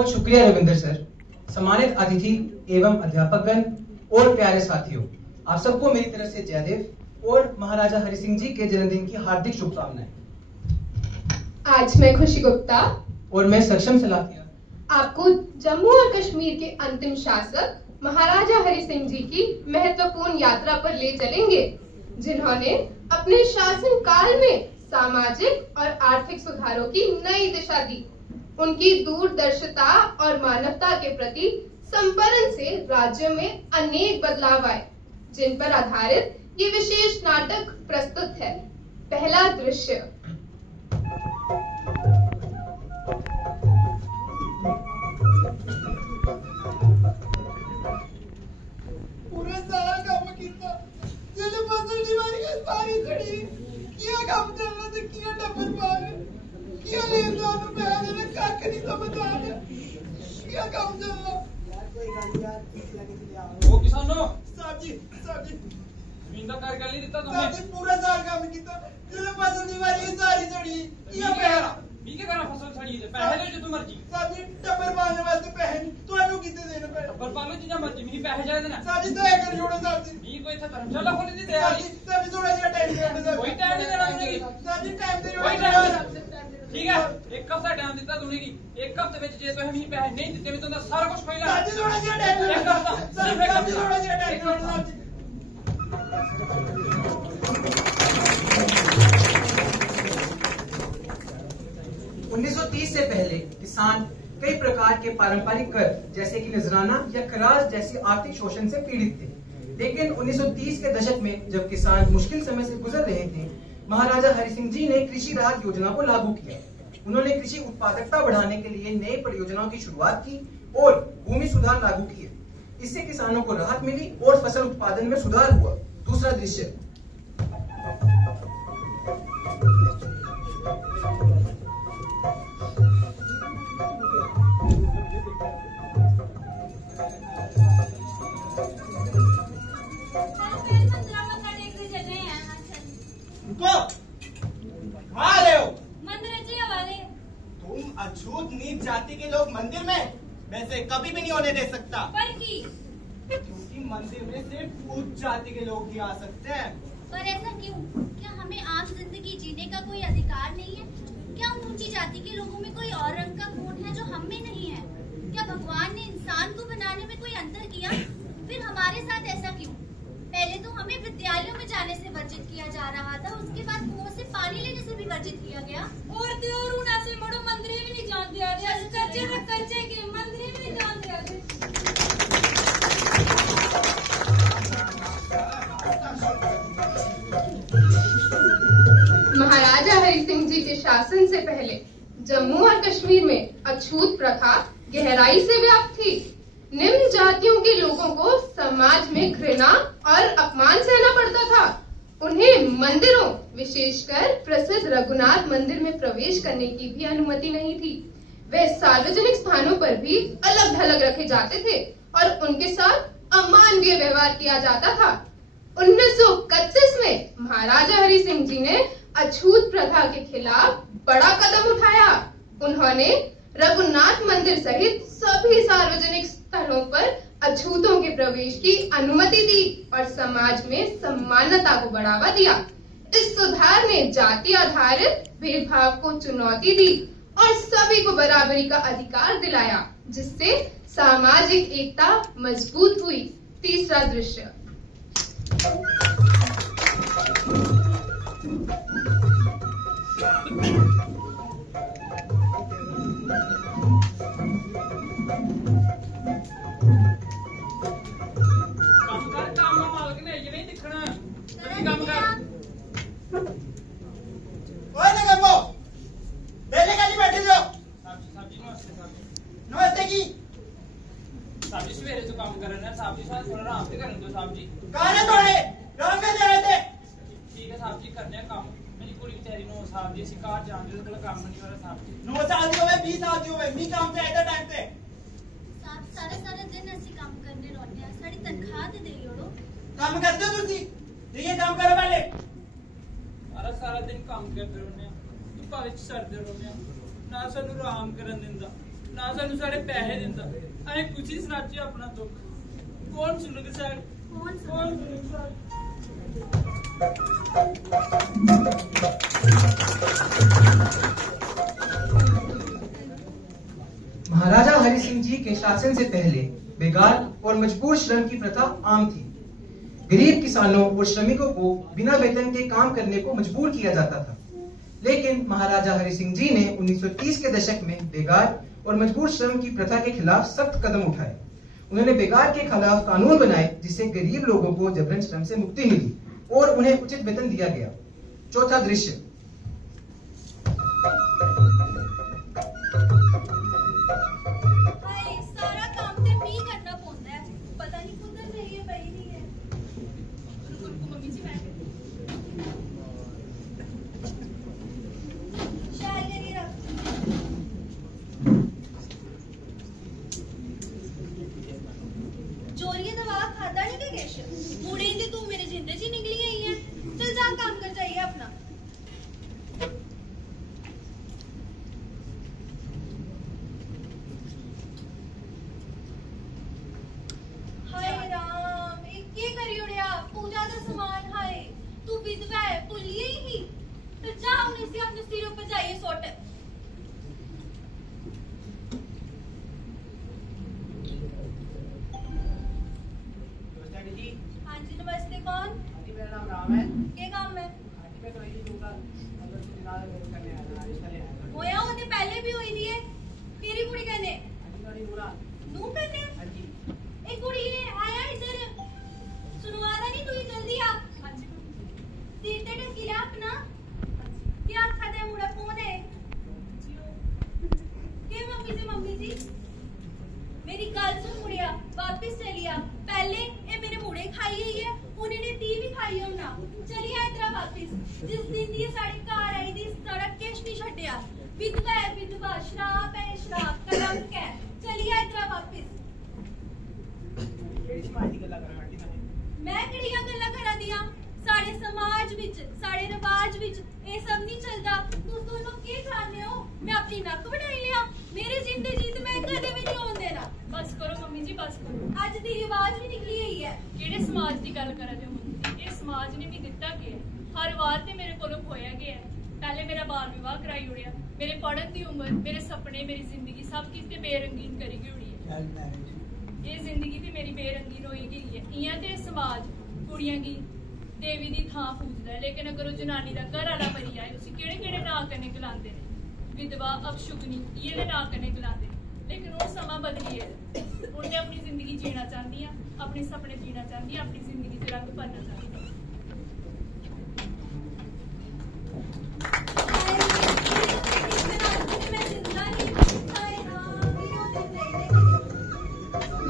बहुत शुक्रिया रविंदर सर। सम्मानित अतिथि एवं अध्यापकगण और प्यारे साथियों, आप सबको मेरी तरफ से जयदेव और महाराजा हरि सिंह जी के जन्मदिन की हार्दिक शुभकामनाएं। आज मैं खुशी गुप्ता और मैं सक्षम सलाथिया आपको जम्मू और कश्मीर के अंतिम शासक महाराजा हरि सिंह जी की महत्वपूर्ण यात्रा पर ले चलेंगे, जिन्होंने अपने शासन काल में सामाजिक और आर्थिक सुधारों की नई दिशा दी। उनकी दूरदर्शिता और मानवता के प्रति समर्पण से राज्य में अनेक बदलाव आए, जिन पर आधारित ये विशेष नाटक प्रस्तुत है। पहला दृश्य। पूरे साल काम किया, जेले फसल दीवारी के सारी सड़ी, किया काम करना तो किया डबर पार, किया ले जानो पहले ने काट के नहीं समझ आ रहा, किया काम करना। वो किसानों साहब जी जमीन का कार्य कर ली दिता तुमने। साहब जी पूरा साल काम किया, जेले फसल दीवारी के सारी सड़ी, किया पहला मी के करना फसल सड़ी है पैसे ले जो तू मर्जी। साहब जी डबर पाने वास्ते पैसे नहीं, ਤੁਹਾਨੂੰ कितने देने पैसे? डबर पालो जिन्ना मर्जी मी पैसे जाए देना। साहब जी दया कर छोड़ो साहब जी। मी कोई था धर्मशाला खोली थी तैयारी। साहब जी थोड़ा सा टाइम दे दो। कोई टाइम नहीं देना तुमने की। साहब जी टाइम दे कोई टाइम ठीक है, एक हफ्ता टाइम दिता तुमने की। एक हफ्ते में जे तो हमें पैसे नहीं दिते मैं तो सारा कुछ खोइला। साहब जी थोड़ा सा टाइम दे। एक हफ्ता साहब जी थोड़ा सा टाइम दो साहब जी। 1930 से पहले किसान कई प्रकार के पारंपरिक कर जैसे कि नजराना या खराज जैसी आर्थिक शोषण से पीड़ित थे। लेकिन 1930 के दशक में जब किसान मुश्किल समय से गुजर रहे थे, महाराजा हरि सिंह जी ने कृषि राहत योजना को लागू किया। उन्होंने कृषि उत्पादकता बढ़ाने के लिए नई परियोजनाओं की शुरुआत की और भूमि सुधार लागू किए। इससे किसानों को राहत मिली और फसल उत्पादन में सुधार हुआ। दूसरा दृश्य। तुम अछूत नीच जाति के लोग मंदिर में वैसे कभी भी नहीं होने दे सकता। क्योंकि मंदिर में सिर्फ उच्च जाति के लोग ही आ सकते हैं। पर ऐसा क्यों? क्या हमें आम जिंदगी जीने का कोई अधिकार नहीं है? क्या ऊंची जाति के लोगों में कोई और रंग का खून है जो हम में नहीं है? क्या भगवान ने इंसान को बनाने में कोई अंतर किया? फिर हमारे साथ ऐसा क्यों? पहले तो हमें विद्यालयों में जाने से वर्जित किया जा रहा था, उसके बाद कुओं से पानी लेने से भी वर्जित किया गया। और से बड़ो मंदिर भी नहीं जानते आ रहे, कच्चे के मंदिर भी नहीं जानते आ रहे। महाराजा हरि सिंह जी के शासन से पहले जम्मू और कश्मीर में अछूत प्रथा गहराई से व्याप्त थी। निम्न जातियों के लोगों को समाज में घृणा और अपमान सहना पड़ता था। उन्हें मंदिरों, विशेषकर प्रसिद्ध रघुनाथ मंदिर में प्रवेश करने की भी अनुमति नहीं थी। वे सार्वजनिक स्थानों पर भी अलग थलग रखे जाते थे और उनके साथ अमानवीय व्यवहार किया जाता था। 1931 में महाराजा हरि सिंह जी ने अछूत प्रथा के खिलाफ बड़ा कदम उठाया। उन्होंने रघुनाथ मंदिर सहित सभी सार्वजनिक स्थलों पर अछूतों के प्रवेश की अनुमति दी और समाज में समानता को बढ़ावा दिया। इस सुधार ने जाति आधारित भेदभाव को चुनौती दी और सभी को बराबरी का अधिकार दिलाया, जिससे सामाजिक एकता मजबूत हुई। तीसरा दृश्य। नमस्ते की साहब जी सवेरे तो काम कर रहे हैं साहब जी, साथ थोड़ा आराम से करने दो साहब जी। कहाँ है थोड़े राम में जा रहे थे? ठीक है साहब जी, करने हैं काम। मेरी कुड़ी बेचारी 9 साल दी शिकार जान दे तो काम नहीं हो रहा साहब जी। 9 साल की होवे 20 साल की होवे मी काम पे आया टाइम पे साहब सारे दिन ऐसे काम करने रोटे हैं, साड़ी तनख्वाह दे दे योड़ो। काम करते हो तुसी? ये काम करो पहले। सारा दिन काम करते रहने, धुप्पा विच सरदे रहने, ना सानू आराम करन दिंदा। ना सानू साढ़े पैसे दिंदा, असें कुछ ही सनाचे अपना दुख। कौन सुनग साढ़े, कौन सुनग साढ़े। महाराजा हरि सिंह जी के शासन से पहले बेगार और मजबूर श्रम की प्रथा आम थी। गरीब किसानों और श्रमिकों को बिना वेतन के काम करने को मजबूर किया जाता था। लेकिन महाराजा हरि सिंह जी ने 1930 के दशक में बेगार और मजबूर श्रम की प्रथा के खिलाफ सख्त कदम उठाए। उन्होंने बेगार के खिलाफ कानून बनाए जिससे गरीब लोगों को जबरन श्रम से मुक्ति मिली और उन्हें उचित वेतन दिया गया। चौथा दृश्य। सारा काम ते मी करना पौंदा है, पता नहीं कुदर रही है पई नहीं है। मम्मी जी मैं शायद करी रख जोरिए दवा खाता नहीं के केश मुड़े ही तू मेरे जिंदे जी निकली आई है। चल जा काम कर जाइए अपना। हाय राम एक करी उड़िया पूजा का समान। हाय तू विधवा है भूलिए ही तो जा उन्हें से अपने सिरों पर जाइए सोट। हाँ जी नमस्ते। कौन? मेरा नाम राम है। क्या काम है? मैं तो यही दूंगा अगर तुझे ना करने आया रिश्ता ले आया। होया होने पहले भी हुई थी है तेरी कुड़ी कहने थोड़ी नूरा। नू कहने हाँ जी। एक कुड़ी है आया इधर सुनवादा नहीं तू जल्दी आ। हाँ जी सिर ते ढकी ले अपना। क्या आखा दे मुड़ा कौन है? के मम्मी जी मेरी गल सुन मुड़िया वापस चलिया। पहले ए मेरे मुड़े खाई हुई है उन्हें ती भी खाई होना। चलिए इधर वापस। जिस दिन दी साड़ी कार आई थी सारा किश नहीं छड्डिया। विधवा है विधवा, श्राप है श्राप, कलंक है। चलिए इधर वापस। केड़ी समाज दी गल्ला करा आंटी मैं किहड़ियां गल्लां करा दियां? साडे समाज विच साडे रिवाज विच ये सब नहीं चलदा। तुस दोनों की चाहते हो? मैं अपनी नक बढ़ाई लिया? मेरे जिंदे जीत मैं कदे भी नहीं होन देना। बस करो मम्मी जी बस करो। अज दी रिवाज भी निकली हुई है। किहड़े समाज की गल करा दे हो? ये समाज ने भी दिता गया हर वार ते मेरे कोलों खोया गया है। पहले मेरा बाल विवाह कराई उड़िया, मेरे पढ़न की उम्र, मेरे सपने, मेरी जिंदगी सब किस ते बेरंगीन करी गई उड़ी है। ये जिंदगी ते मेरी बेरंगीन होई गई है। इयां ते समाज कुड़ियां गी देवी दी थां पूजदा है, लेकिन अगर वो जनानी दा घर आला मरी जाए उसी केड़े केड़े नां कन्नै गलांदे ने? विधवा, अपशुगनी, ये नां कन्नै गलांदे ने। लेकिन वो समा बदली है। हुण मैं अपनी जिंदगी जीना चाहती हां, अपने सपने जीना चाहती हां, अपनी जिंदगी ते रंग भरना चाहती हां।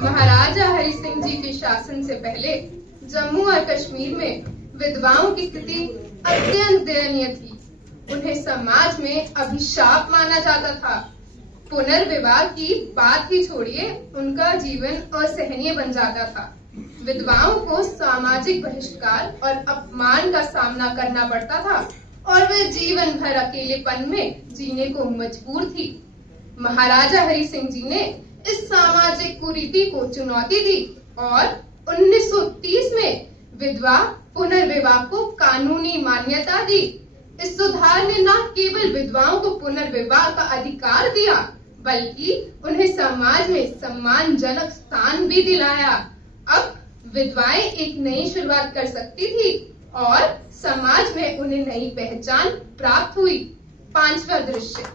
महाराजा हरि सिंह जी के शासन से पहले जम्मू और कश्मीर में विधवाओं की स्थिति अत्यंत दयनीय थी। उन्हें समाज में अभिशाप माना जाता था। पुनर्विवाह की बात ही छोड़िए, उनका जीवन असहनीय बन जाता था। विधवाओं को सामाजिक बहिष्कार और अपमान का सामना करना पड़ता था और वे जीवन भर अकेलेपन में जीने को मजबूर थी। महाराजा हरि सिंह जी ने इस सामाजिक कुरीति को चुनौती दी और 1930 में विधवा पुनर्विवाह को कानूनी मान्यता दी। इस सुधार ने न केवल विधवाओं को पुनर्विवाह का अधिकार दिया, बल्कि उन्हें समाज में सम्मानजनक स्थान भी दिलाया। अब विधवाएं एक नई शुरुआत कर सकती थी और समाज में उन्हें नई पहचान प्राप्त हुई। पांचवा दृश्य।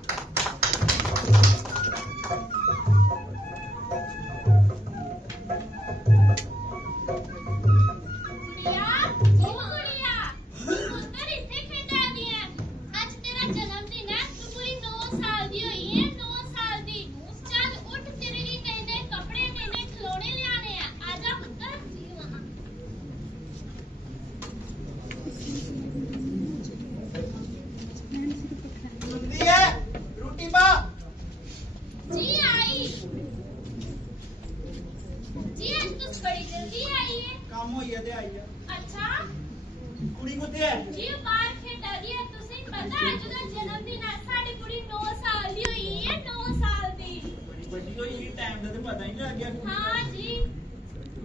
बड़ी होई टाइम दा ते पता ही नहीं लग गया। हाँ जी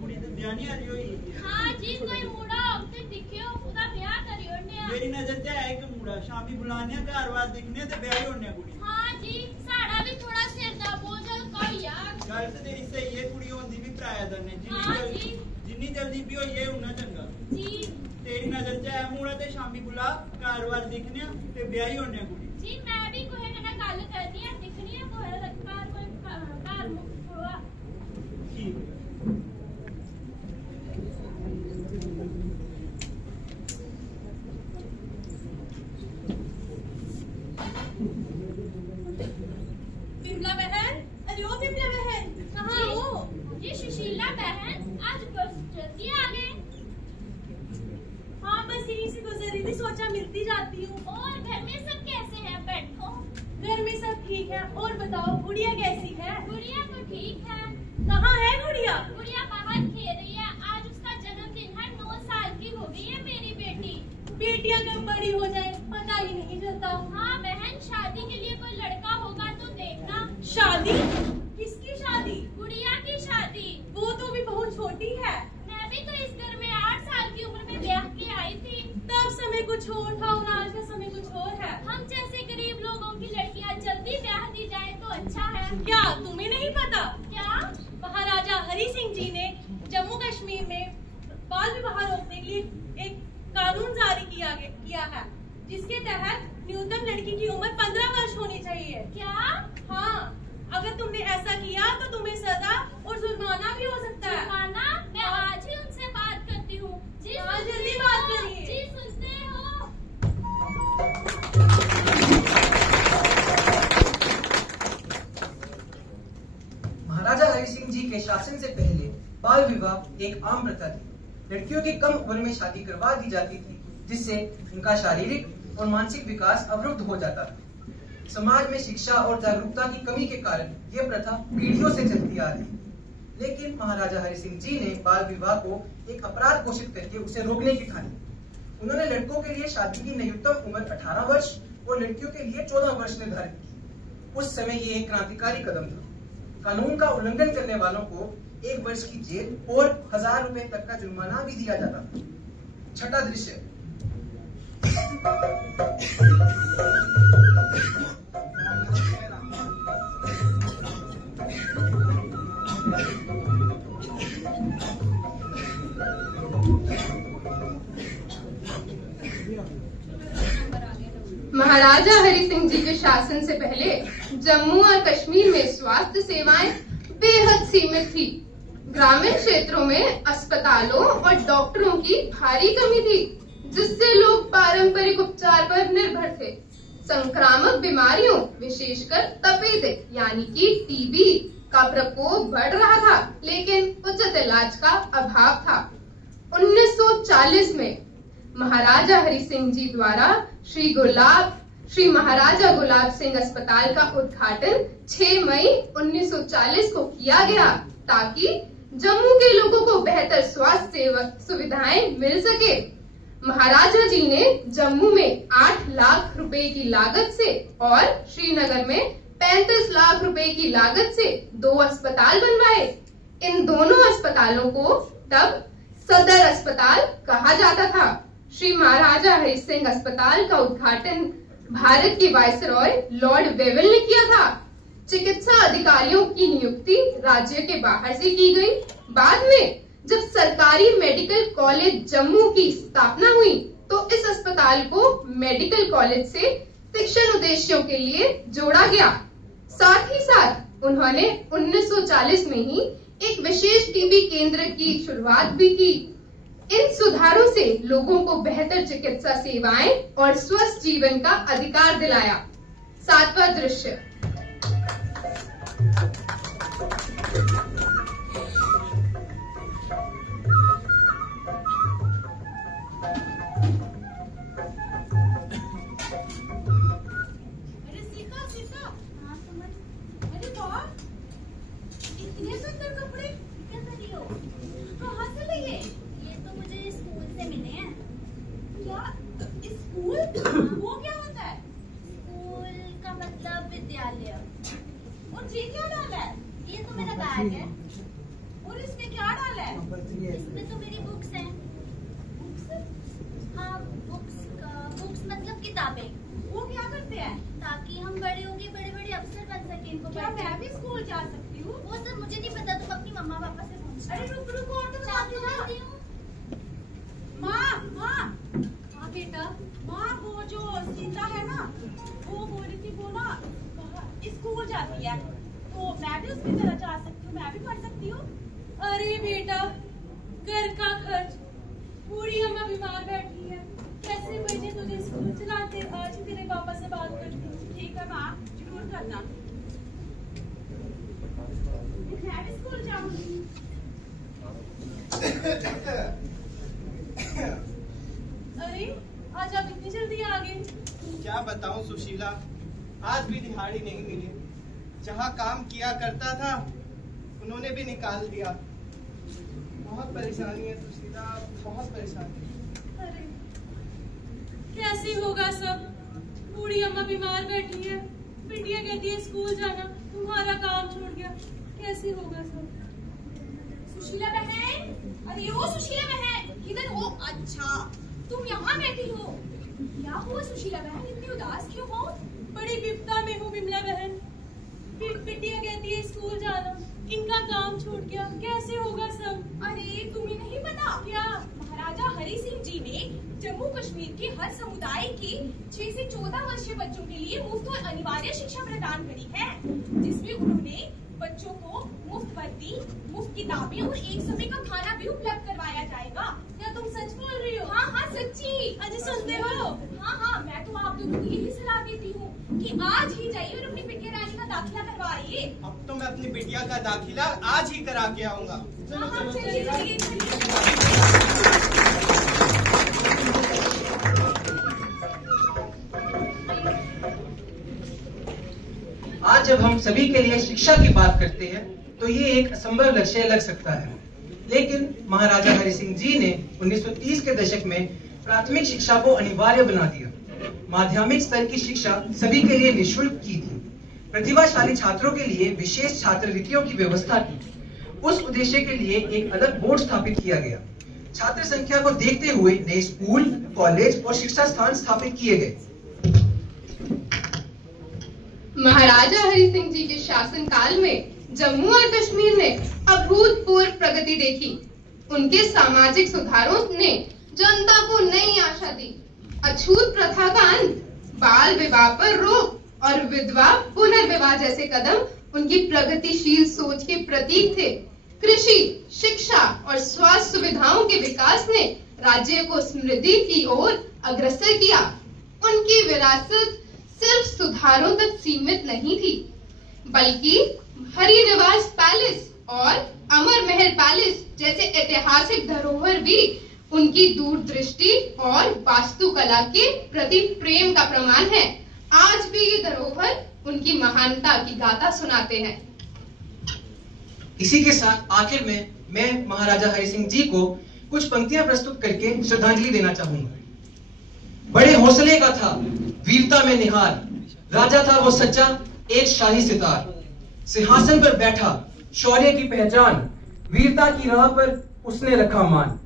कुड़ी ते ब्याह नहीं हाली होई। हाँ जी कोई मुड़ा ते दिखियो ओदा ब्याह करी ओड़ने आ। मेरी नजर ते है एक मुड़ा शामी बुलाने घर बार दिखने ते ब्याह ही होने कुड़ी। हाँ जी साड़ा भी थोड़ा सिर दा बोझ हल्का होया। गल ते तेरी सही है कुड़ी होंदी भी किराया दरने हाँ जी जिन्नी जल्दी भी होई है उन्ना चंगा। जी तेरी नजर च है मुड़ा ते शामी बुला घर बार दिखने ते ब्याह ही होने कुड़ी। जी मैं भी कोई कन्नै गल करनी है दिखनी है कोई घर कोई घर मुआ। ठीक है। बिमला बहन, अरे ओ बिमला बहन, कहाँ हो? ये सुशीला बहन आज बस जल्दी आ गए। हाँ बस यहीं से गुजर रही थी, सोचा मिलती जाती हूँ। और घर में सब कैसे हैं? बैठो। घर में सब ठीक है। और बताओ गुड़िया कैसी है? गुड़िया तो ठीक है। कहाँ है गुड़िया? गुड़िया बाहर खेल रही है। आज उसका जन्मदिन है। 9 साल की हो गई है मेरी बेटी। बेटियां कब बड़ी हो जाए पता ही नहीं चलता। हाँ बहन शादी के लिए कोई लड़का होगा तो देखना। शादी? किसकी शादी? गुड़िया की शादी। वो तो अभी बहुत छोटी है। मैं भी तो इस घर में 8 साल की उम्र में ब्याह के आई थी। तब समय कुछ और था और आज का समय कुछ और है। हम जैसे गरीब लोगों की लड़कियां जल्दी ब्याह दी जाए तो अच्छा है। क्या तुम्हें नहीं पता? क्या? महाराजा हरि सिंह जी ने जम्मू कश्मीर में बाल विवाह रोकने के लिए एक कानून जारी किया है जिसके तहत न्यूनतम लड़की की उम्र 15 वर्ष होनी चाहिए। क्या? हाँ अगर तुमने ऐसा किया तो तुम्हें सजा और जुर्माना भी हो सकता है। जुर्माना? मैं आज ही उनसे बात करती हूँ। जी हाँ, सुनते जल्दी हो? बात करिए। जी सुनते हो? महाराजा हरि सिंह जी के शासन से पहले बाल विवाह एक आम प्रथा थी। लड़कियों की कम उम्र में शादी करवा दी जाती थी जिससे उनका शारीरिक और मानसिक विकास अवरुद्ध हो जाता था। समाज में शिक्षा और जागरूकता की कमी के कारण यह प्रथा पीढ़ियों से चलती आ रही। लेकिन महाराजा हरि सिंह जी ने बाल विवाह को एक अपराध घोषित करके उसे रोकने की ठानी। उन्होंने लड़कों के लिए शादी की न्यूनतम उम्र 18 वर्ष और लड़कियों के लिए 14 वर्ष निर्धारित की। उस समय ये एक क्रांतिकारी कदम था। कानून का उल्लंघन करने वालों को 1 वर्ष की जेल और 1000 रुपए तक का जुर्माना भी दिया जाता था। छठा दृश्य। महाराजा हरि सिंह जी के शासन से पहले जम्मू और कश्मीर में स्वास्थ्य सेवाएं बेहद सीमित थी। ग्रामीण क्षेत्रों में अस्पतालों और डॉक्टरों की भारी कमी थी, जिससे लोग पारंपरिक उपचार पर निर्भर थे। संक्रामक बीमारियों विशेषकर तपेदिक यानी कि टीबी का प्रकोप बढ़ रहा था, लेकिन उचित इलाज का अभाव था। 1940 में महाराजा हरि सिंह जी द्वारा श्री महाराजा गुलाब सिंह अस्पताल का उद्घाटन 6 मई 1940 को किया गया ताकि जम्मू के लोगों को बेहतर स्वास्थ्य सुविधाएं मिल सके। महाराजा जी ने जम्मू में 8 लाख रुपए की लागत से और श्रीनगर में 35 लाख रुपए की लागत से 2 अस्पताल बनवाए। इन दोनों अस्पतालों को तब सदर अस्पताल कहा जाता था। श्री महाराजा हरि सिंह अस्पताल का उद्घाटन भारत के वायसरॉय लॉर्ड वेवेल ने किया था। चिकित्सा अधिकारियों की नियुक्ति राज्य के बाहर से की गई। बाद में जब सरकारी मेडिकल कॉलेज जम्मू की स्थापना हुई तो इस अस्पताल को मेडिकल कॉलेज से शिक्षण उद्देश्यों के लिए जोड़ा गया। साथ ही साथ उन्होंने 1940 में ही एक विशेष टीबी केंद्र की शुरुआत भी की। इन सुधारों से लोगों को बेहतर चिकित्सा सेवाएं और स्वस्थ जीवन का अधिकार दिलाया। 7वां दृश्य। अरे सीता सीता, हाँ सुमन, अरे वाह इतने सुंदर कपड़े क्या कर रही हो? कहाँ से लिए? ये तो मुझे स्कूल से मिले हैं। क्या स्कूल? वो क्या होता है? स्कूल का मतलब विद्यालय। और जी क्या नाम अरे रुक रुक और तो बताती हूँ। माँ हाँ बेटा, माँ वो जो सीता है ना, वो बोल रही थी वो ना स्कूल जाती है, तो मैं भी उसकी तरह जा सकती हूँ, मैं भी पढ़ सकती हूँ। अरे बेटा, घर का खर्च, बूढ़ी अम्मा बीमार बैठी है, कैसे भेजे तुझे स्कूल चलाते? आज ही तेरे पापा से बात करती हूँ। ठीक है माँ, जरूर करना। मैं भी स्कूल जाऊंगी। अरे आज आप इतनी जल्दी आ गए? क्या बताऊं सुशीला, आज भी दिहाड़ी नहीं मिली। जहाँ काम किया करता था उन्होंने भी निकाल दिया। बहुत परेशानी है सुशीला, बहुत परेशानी। अरे कैसे होगा सब? बूढ़ी अम्मा बीमार बैठी है, बिटिया कहती है स्कूल जाना, तुम्हारा काम छूट गया, कैसे होगा सब? सुशीला बहन, अरे ओ सुशीला बहन, किधर हो? अच्छा तुम यहाँ बैठी हो, क्या हुआ सुशीला बहन, इतनी उदास क्यों हो? बड़ी विपदा में हूँ बिमला बहन, बिटिया कहती है स्कूल जाना, इनका काम छूट गया, कैसे होगा सब? अरे तुम्हें नहीं पता क्या? महाराजा हरि सिंह जी ने जम्मू कश्मीर के हर समुदाय के 6 से 14 वर्षीय बच्चों के लिए मुफ्त और अनिवार्य शिक्षा प्रदान करी है, जिसमें उन्होंने बच्चों को मुफ्त वर्दी, मुफ्त किताबें और एक समय का खाना भी उपलब्ध करवाया जाएगा। क्या तुम सच बोल रही हो? हाँ सच्ची। अजय सुनते हो? हाँ मैं तो आप लोगों को यही सलाह देती हूँ कि आज ही जाइए और अपनी बिटिया रानी का दाखिला करवाइए। अब तो मैं अपनी बिटिया का दाखिला आज ही करा के आऊंगा। हाँ चलिए। आज जब हम सभी के लिए शिक्षा की बात करते हैं तो ये एक असंभव लक्ष्य लग सकता है, लेकिन महाराजा हरि सिंह जी ने 1930 के दशक में प्राथमिक शिक्षा को अनिवार्य बना दिया। माध्यमिक स्तर की शिक्षा सभी के लिए निःशुल्क की थी। प्रतिभाशाली छात्रों के लिए विशेष छात्रवृत्तियों की व्यवस्था की। उस उद्देश्य के लिए एक अलग बोर्ड स्थापित किया गया। छात्र संख्या को देखते हुए नए स्कूल, कॉलेज और शिक्षा स्थान स्थापित किए गए। महाराजा हरि सिंह जी के शासनकाल में जम्मू और कश्मीर ने अभूतपूर्व प्रगति देखी। उनके सामाजिक सुधारों ने जनता को नई आशा दी। अछूत प्रथा का अंत, बाल विवाह पर रोक और विधवा पुनर्विवाह जैसे कदम उनकी प्रगतिशील सोच के प्रतीक थे। कृषि, शिक्षा और स्वास्थ्य सुविधाओं के विकास ने राज्य को समृद्धि की ओर अग्रसर किया। उनकी विरासत सिर्फ सुधारों तक सीमित नहीं थी, बल्कि हरिनिवास पैलेस और अमर महल पैलेस जैसे ऐतिहासिक धरोहर भी उनकी दूरदृष्टि और वास्तुकला के प्रति प्रेम का प्रमाण है। आज भी ये धरोहर उनकी महानता की गाथा सुनाते हैं। इसी के साथ आखिर में मैं महाराजा हरि सिंह जी को कुछ पंक्तियां प्रस्तुत करके श्रद्धांजलि देना चाहूंगा। बड़े हौसले का था, वीरता में निहार, राजा था वो सच्चा, एक शाही सितार। सिंहासन पर बैठा, शौर्य की पहचान, वीरता की राह पर उसने रखा मान।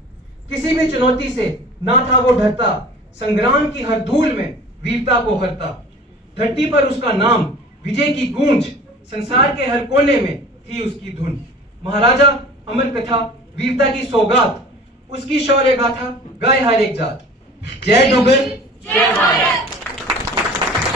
किसी भी चुनौती से ना था वो डरता, संग्राम की हर धूल में वीरता को हरता। धरती पर उसका नाम, विजय की गूंज, संसार के हर कोने में थी उसकी धुन। महाराजा अमर कथा, वीरता की सौगात, उसकी शौर्य गाथा गाए हर एक जात। जय डोगर, जय भारत।